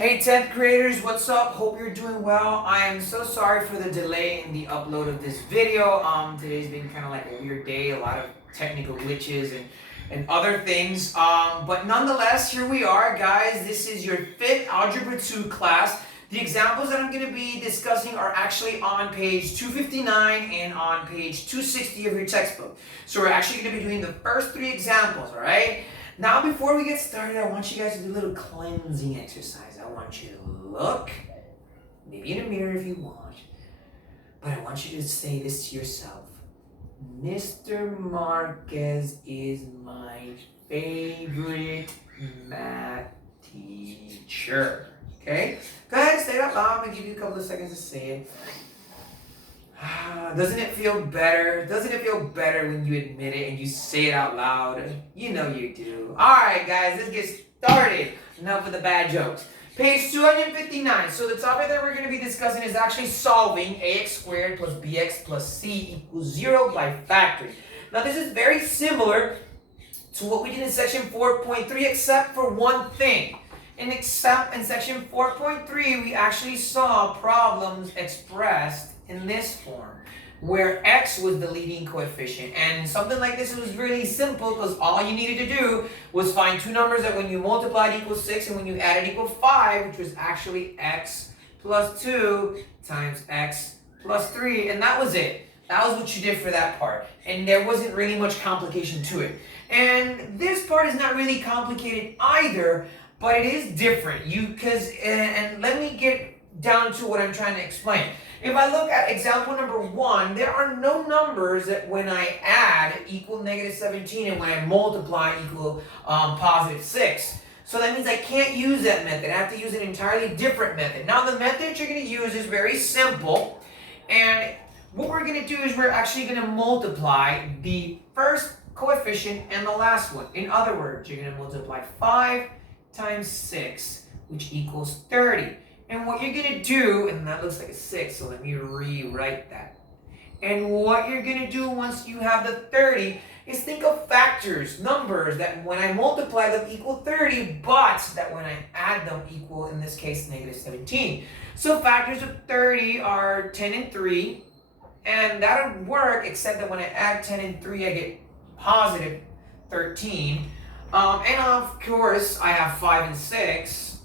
Hey 10th graders, what's up? Hope you're doing well. I am so sorry for the delay in the upload of this video. Today's been kind of like a weird day, a lot of technical glitches and other things. But nonetheless, here we are, guys. This is your 5th Algebra 2 class. The examples that I'm going to be discussing are actually on page 259 and on page 260 of your textbook. So we're actually going to be doing the first 3 examples, all right? Now, before we get started, I want you guys to do a little cleansing exercise. I want you to look, maybe in a mirror if you want, but I want you to say this to yourself. Mr. Marquez is my favorite math teacher. Okay? Go ahead, say it out loud. I'm going to give you a couple of seconds to say it. Doesn't it feel better? Doesn't it feel better when you admit it and you say it out loud? You know you do. Alright guys, let's get started. Enough with the bad jokes. Page 259. So the topic that we're going to be discussing is actually solving ax squared plus bx plus c equals 0 by factoring. Now this is very similar to what we did in section 4.3 except for one thing. In section 4.3 we actually saw problems expressed in this form, where x was the leading coefficient. And something like this was really simple because all you needed to do was find two numbers that when you multiplied equals 6 and when you added equals 5, which was actually x plus 2 times x plus 3, and that was it. That was what you did for that part. And there wasn't really much complication to it. And this part is not really complicated either, but it is different. And let me get down to what I'm trying to explain. If I look at example number 1, there are no numbers that when I add equal negative 17 and when I multiply equal positive 6. So that means I can't use that method. I have to use an entirely different method. Now the method you're going to use is very simple. And what we're going to do is we're actually going to multiply the first coefficient and the last one. In other words, you're going to multiply 5 times 6, which equals 30. And what you're going to do, and that looks like a 6, so let me rewrite that. And what you're going to do once you have the 30 is think of factors, numbers that when I multiply them equal 30, but that when I add them equal, in this case, negative 17. So factors of 30 are 10 and 3, and that would work except that when I add 10 and 3, I get positive 13. And of course, I have 5 and 6,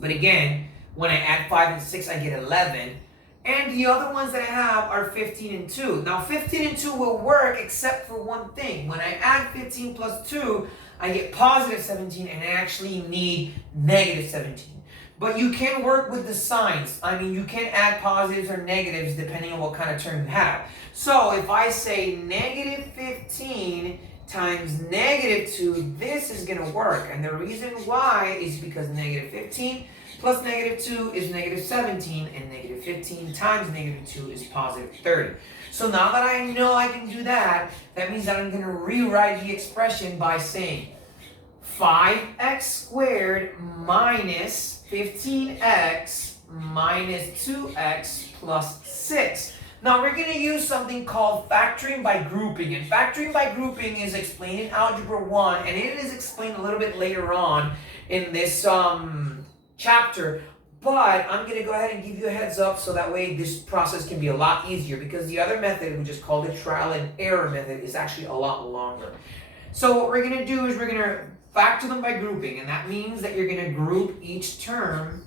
but again, when I add 5 and 6, I get 11. And the other ones that I have are 15 and 2. Now, 15 and 2 will work except for one thing. When I add 15 plus 2, I get positive 17, and I actually need negative 17. But you can work with the signs. I mean, you can add positives or negatives depending on what kind of term you have. So if I say negative 15 times negative 2, this is going to work. And the reason why is because negative 15 plus negative 2 is negative 17, and negative 15 times negative 2 is positive 30. So now that I know I can do that, that means that I'm going to rewrite the expression by saying 5x squared minus 15x minus 2x plus 6. Now we're going to use something called factoring by grouping. And factoring by grouping is explained in Algebra 1, and it is explained a little bit later on in this chapter, but I'm going to go ahead and give you a heads up so that way this process can be a lot easier, because the other method, we just called the trial and error method, is actually a lot longer. So what we're going to do is we're going to factor them by grouping, and that means that you're going to group each term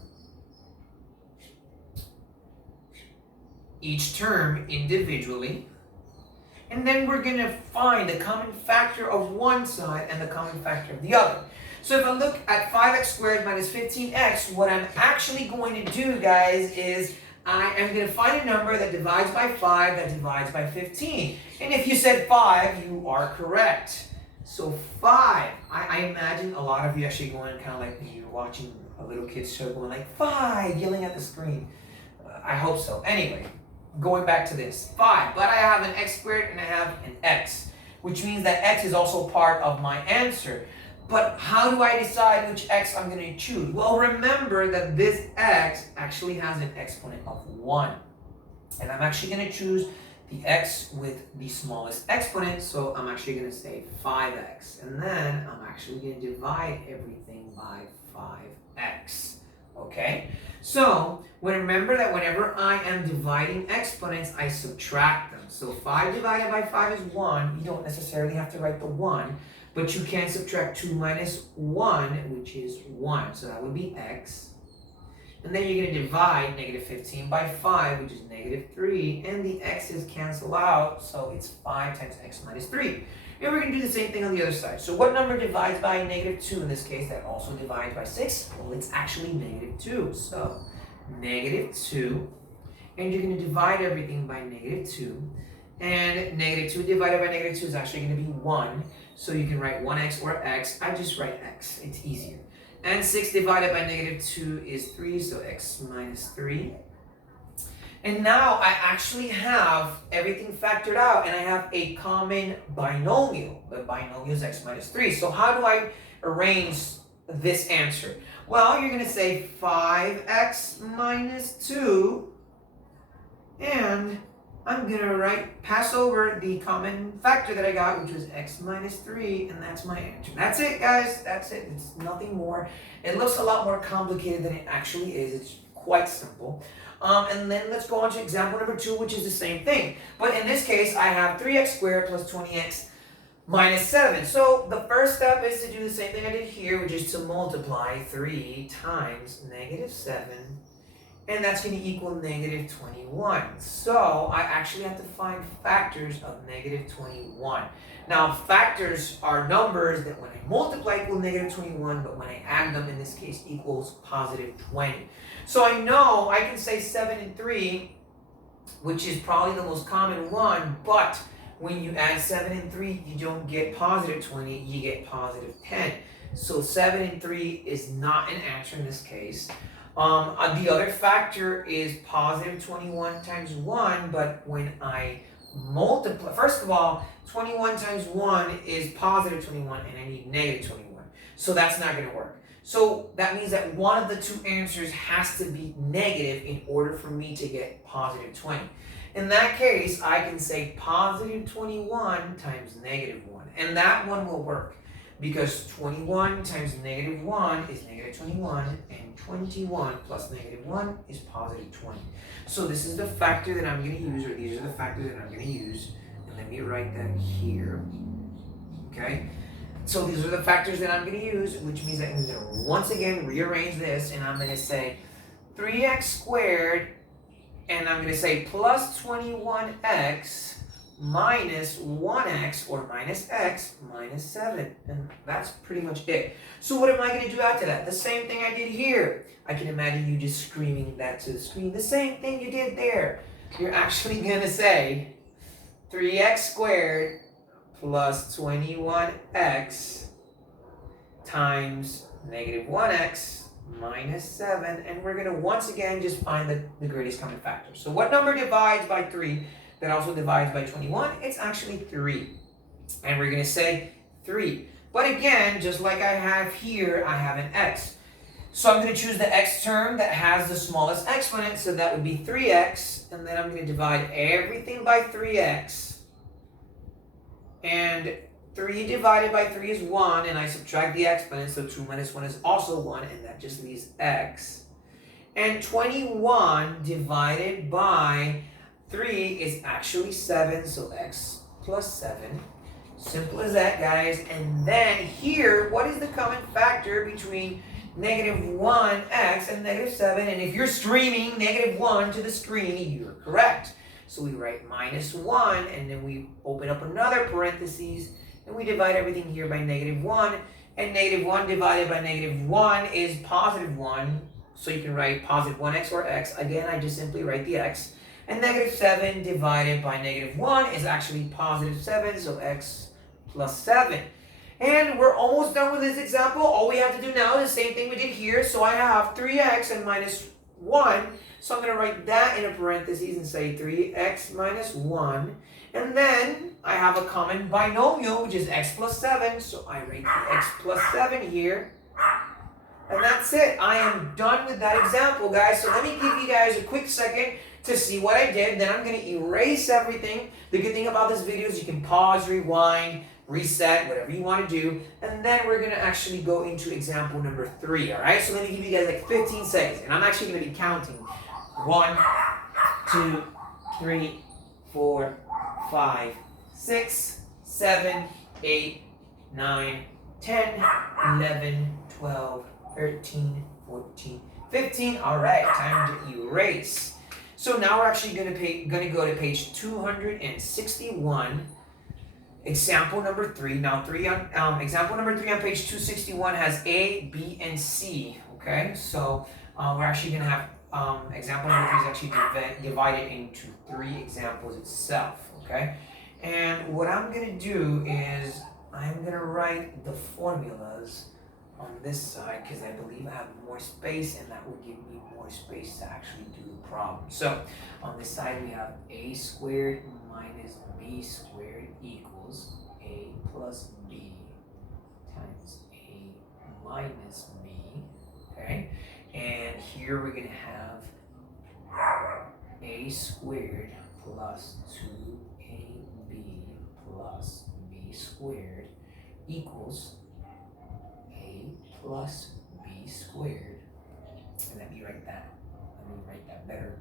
individually, and then we're going to find the common factor of one side and the common factor of the other. So if I look at 5x squared minus 15x, what I'm actually going to do, guys, is I am going to find a number that divides by 5 that divides by 15. And if you said 5, you are correct. So 5, I imagine a lot of you actually going kind of like when you're watching a little kid's show going like 5, yelling at the screen. I hope so. Anyway, going back to this, 5, but I have an x squared and I have an x, which means that x is also part of my answer. But how do I decide which x I'm going to choose? Well, remember that this x actually has an exponent of 1. And I'm actually going to choose the x with the smallest exponent, so I'm actually going to say 5x. And then I'm actually going to divide everything by 5x. okay? So, remember that whenever I am dividing exponents, I subtract them. So 5 divided by 5 is 1. You don't necessarily have to write the 1, but you can subtract 2 minus 1, which is 1. So that would be x. And then you're going to divide negative 15 by 5, which is negative 3. And the x's cancel out, so it's 5 times x minus 3. And we're going to do the same thing on the other side. So what number divides by negative 2 in this case? That also divides by 6? Well, it's actually negative 2. So negative 2. And you're going to divide everything by negative 2. And negative 2 divided by negative 2 is actually going to be 1. So you can write 1x or x. I just write x. It's easier. And 6 divided by negative 2 is 3, so x minus 3. And now I actually have everything factored out, and I have a common binomial. The binomial is x minus 3. So how do I arrange this answer? Well, you're going to say 5x minus 2, and I'm going to pass over the common factor that I got, which was x minus 3, and that's my answer. That's it, guys. That's it. It's nothing more. It looks a lot more complicated than it actually is. It's quite simple. And then let's go on to example number 2, which is the same thing. But in this case, I have 3x squared plus 20x minus 7. So the first step is to do the same thing I did here, which is to multiply 3 times negative 7. And that's going to equal negative 21. So I actually have to find factors of negative 21. Now, factors are numbers that when I multiply equal negative 21, but when I add them, in this case, equals positive 20. So I know I can say 7 and 3, which is probably the most common one, but when you add 7 and 3, you don't get positive 20, you get positive 10. So 7 and 3 is not an answer in this case. The other factor is positive 21 times 1, but when I multiply, first of all, 21 times 1 is positive 21, and I need negative 21. So that's not going to work. So that means that one of the two answers has to be negative in order for me to get positive 20. In that case, I can say positive 21 times negative 1, and that one will work. Because 21 times negative 1 is negative 21, and 21 plus negative 1 is positive 20. So this is the factor that I'm going to use, or these are the factors that I'm going to use. And let me write that here. Okay? So these are the factors that I'm going to use, which means that I'm going to once again rearrange this, and I'm going to say 3x squared, and I'm going to say plus 21x minus 1x, or minus x, minus 7. And that's pretty much it. So what am I going to do after that? The same thing I did here. I can imagine you just screaming that to the screen. The same thing you did there. You're actually going to say 3x squared plus 21x times negative 1x minus 7. And we're going to once again just find the greatest common factor. So what number divides by 3? That also divides by 21, it's actually 3. And we're going to say 3. But again, just like I have here, I have an x. So I'm going to choose the x term that has the smallest exponent, so that would be 3x. And then I'm going to divide everything by 3x. And 3 divided by 3 is 1, and I subtract the exponent, so 2 minus 1 is also 1, and that just leaves x. And 21 divided by 3 is actually 7, so x plus 7. Simple as that, guys. And then here, what is the common factor between negative 1x and negative 7? And if you're streaming negative 1 to the screen, you're correct. So we write minus 1, and then we open up another parentheses, and we divide everything here by negative 1. And negative 1 divided by negative 1 is positive 1. So you can write positive 1x or x. Again, I just simply write the x. And negative 7 divided by negative 1 is actually positive 7, so x plus 7. And we're almost done with this example. All we have to do now is the same thing we did here. So I have 3x and minus 1. So I'm going to write that in a parentheses and say 3x minus 1. And then I have a common binomial, which is x plus 7. So I write the x plus 7 here. And that's it. I am done with that example, guys. So let me give you guys a quick second to see what I did. Then I'm going to erase everything. The good thing about this video is you can pause, rewind, reset, whatever you want to do, and then we're going to actually go into example number 3, all right? So let me give you guys like 15 seconds, and I'm actually going to be counting 1, 2, 3, 4, 5, 6, 7, 8, 9, 10, 11, 12, 13, 14, 15. All right, time to erase. So now we're actually going to go to page 261. Example number 3. Now, example number 3 on page 261 has A, B, and C. Okay, so we're actually going to have example number 3 is actually divided into 3 examples itself. Okay, and what I'm going to do is I'm going to write the formulas on this side because I believe I have more space, and that will give me more space to actually do the problem. So on this side we have a squared minus b squared equals a plus b times a minus b, okay? And here we're going to have a squared plus 2ab plus b squared equals a plus b squared. And let me write that better.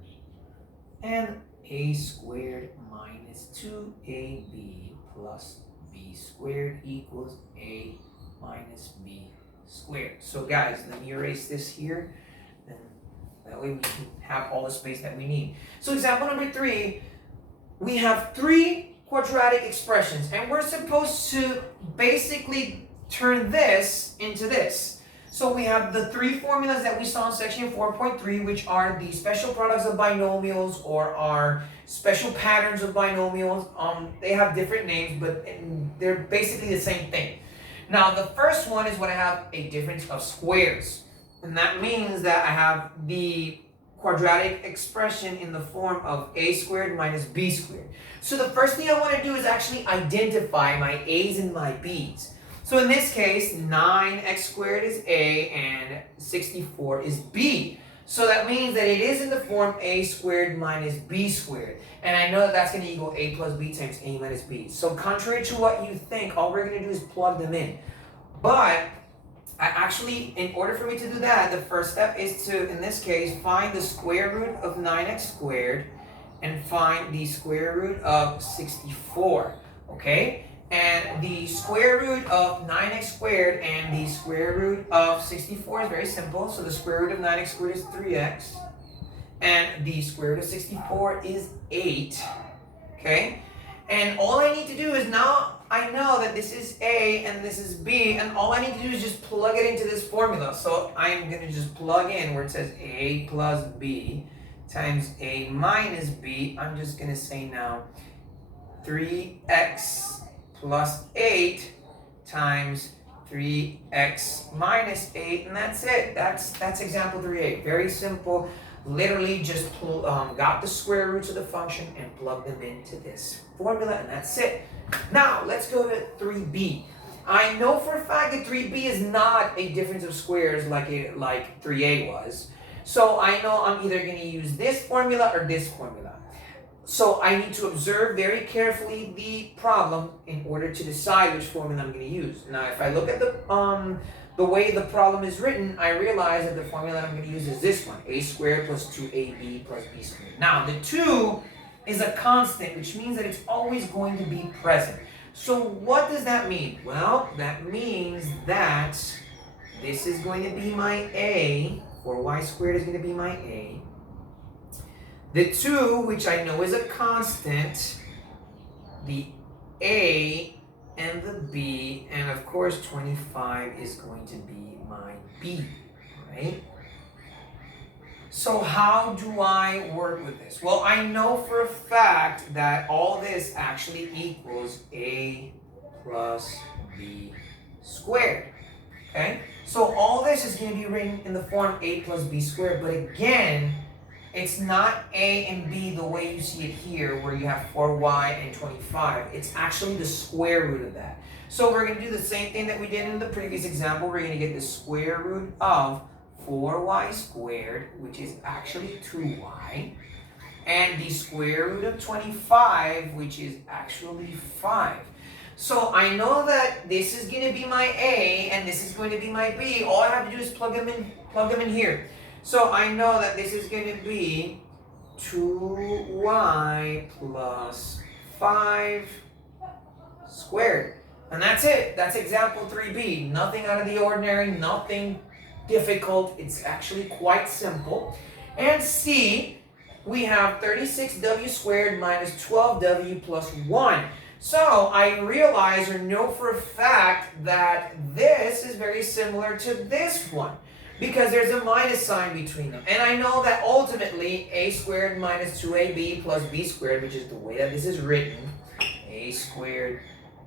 And a squared minus 2ab plus b squared equals a minus b squared. So guys, let me erase this here, and that way we can have all the space that we need. So example number 3, we have 3 quadratic expressions, and we're supposed to basically turn this into this. So we have the 3 formulas that we saw in section 4.3, which are the special products of binomials or our special patterns of binomials. They have different names, but they're basically the same thing. Now the first one is when I have a difference of squares, and that means that I have the quadratic expression in the form of a squared minus b squared. So the first thing I want to do is actually identify my a's and my b's. So in this case, 9x squared is a and 64 is b. So that means that it is in the form a squared minus b squared. And I know that that's going to equal a plus b times a minus b. So contrary to what you think, all we're going to do is plug them in. But I actually, in order for me to do that, the first step is to, in this case, find the square root of 9x squared and find the square root of 64. Okay? And the square root of 9x squared and the square root of 64 is very simple. So the square root of 9x squared is 3x. And the square root of 64 is 8. Okay? And all I need to do is, now I know that this is A and this is B, and all I need to do is just plug it into this formula. So I'm going to just plug in where it says A plus B times A minus B. I'm just going to say now 3x plus 8 times 3x minus 8, and that's it. That's example 3a. Very simple. Literally just got the square roots of the function and plug them into this formula, and that's it. Now let's go to 3b. I know for a fact that 3b is not a difference of squares like 3a was. So I know I'm either going to use this formula or this formula. So I need to observe very carefully the problem in order to decide which formula I'm going to use. Now, if I look at the way the problem is written, I realize that the formula I'm going to use is this one, a squared plus 2ab plus b squared. Now, the 2 is a constant, which means that it's always going to be present. So what does that mean? Well, that means that this is going to be my a, 4y squared is going to be my a. The 2, which I know is a constant, the a and the b, and of course 25 is going to be my b, right? So how do I work with this? Well, I know for a fact that all this actually equals a plus b squared, okay? So all this is going to be written in the form a plus b squared, but again, it's not a and b the way you see it here, where you have 4y and 25. It's actually the square root of that. So we're going to do the same thing that we did in the previous example. We're going to get the square root of 4y squared, which is actually 2y, and the square root of 25, which is actually 5. So I know that this is going to be my A and this is going to be my B. All I have to do is plug them in here. So I know that this is going to be 2y plus 5 squared. And that's it. That's example 3b. Nothing out of the ordinary, nothing difficult. It's actually quite simple. And C, we have 36w squared minus 12w plus 1. So I realize or know for a fact that this is very similar to this one because there's a minus sign between them. And I know that ultimately a squared minus 2ab plus b squared, which is the way that this is written, a squared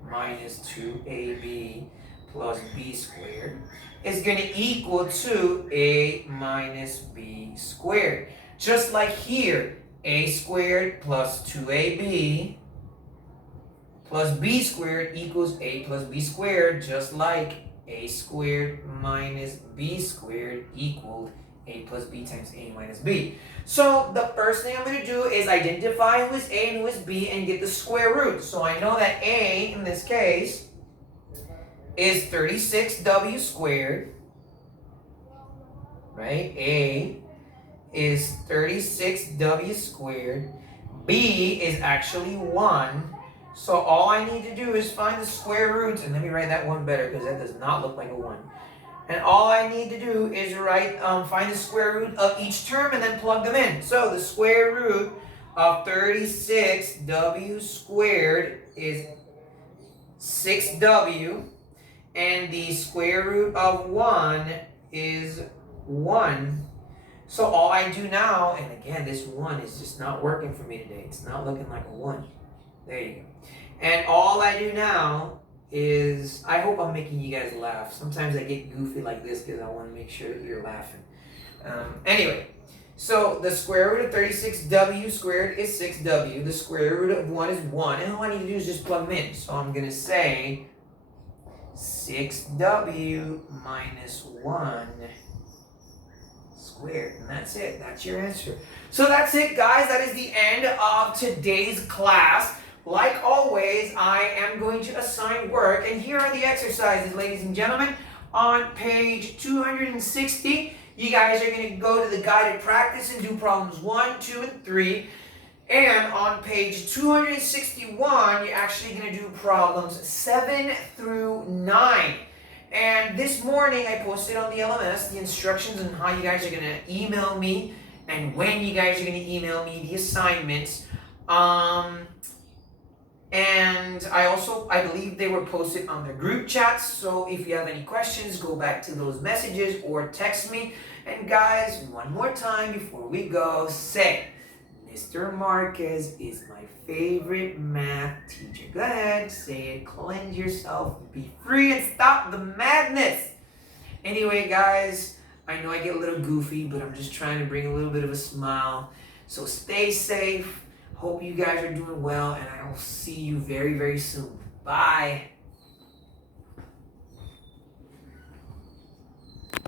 minus 2ab plus b squared is going to equal to a minus b squared. Just like here, a squared plus 2ab plus b squared equals a plus b squared, just like a squared minus b squared equaled a plus b times a minus b. So the first thing I'm going to do is identify who is a and who is b and get the square root. So I know that a, in this case, is 36w squared, right? A is 36w squared. B is actually 1. So all I need to do is find the square roots, and let me write that one better because that does not look like a 1. And all I need to do is find the square root of each term and then plug them in. So the square root of 36w squared is 6w, and the square root of 1 is 1. So all I do now, and again, this 1 is just not working for me today. It's not looking like a 1. There you go. And all I do now is, I hope I'm making you guys laugh. Sometimes I get goofy like this because I want to make sure that you're laughing. Anyway, so the square root of 36w squared is 6w. The square root of 1 is 1. And all I need to do is just plug them in. So I'm going to say 6w minus 1 squared. And that's it. That's your answer. So that's it, guys. That is the end of today's class. Like always, I am going to assign work, and here are the exercises, ladies and gentlemen. On page 260, you guys are going to go to the guided practice and do problems 1, 2, and 3. And on page 261, you're actually going to do problems 7 through 9. And this morning, I posted on the LMS the instructions on how you guys are going to email me and when you guys are going to email me the assignments. And I believe they were posted on the group chats. So if you have any questions, go back to those messages or text me. And guys, one more time before we go, say, Mr. Marquez is my favorite math teacher. Go ahead, say it, cleanse yourself, be free, and stop the madness. Anyway, guys, I know I get a little goofy, but I'm just trying to bring a little bit of a smile. So stay safe. Hope you guys are doing well, and I will see you very, very soon. Bye.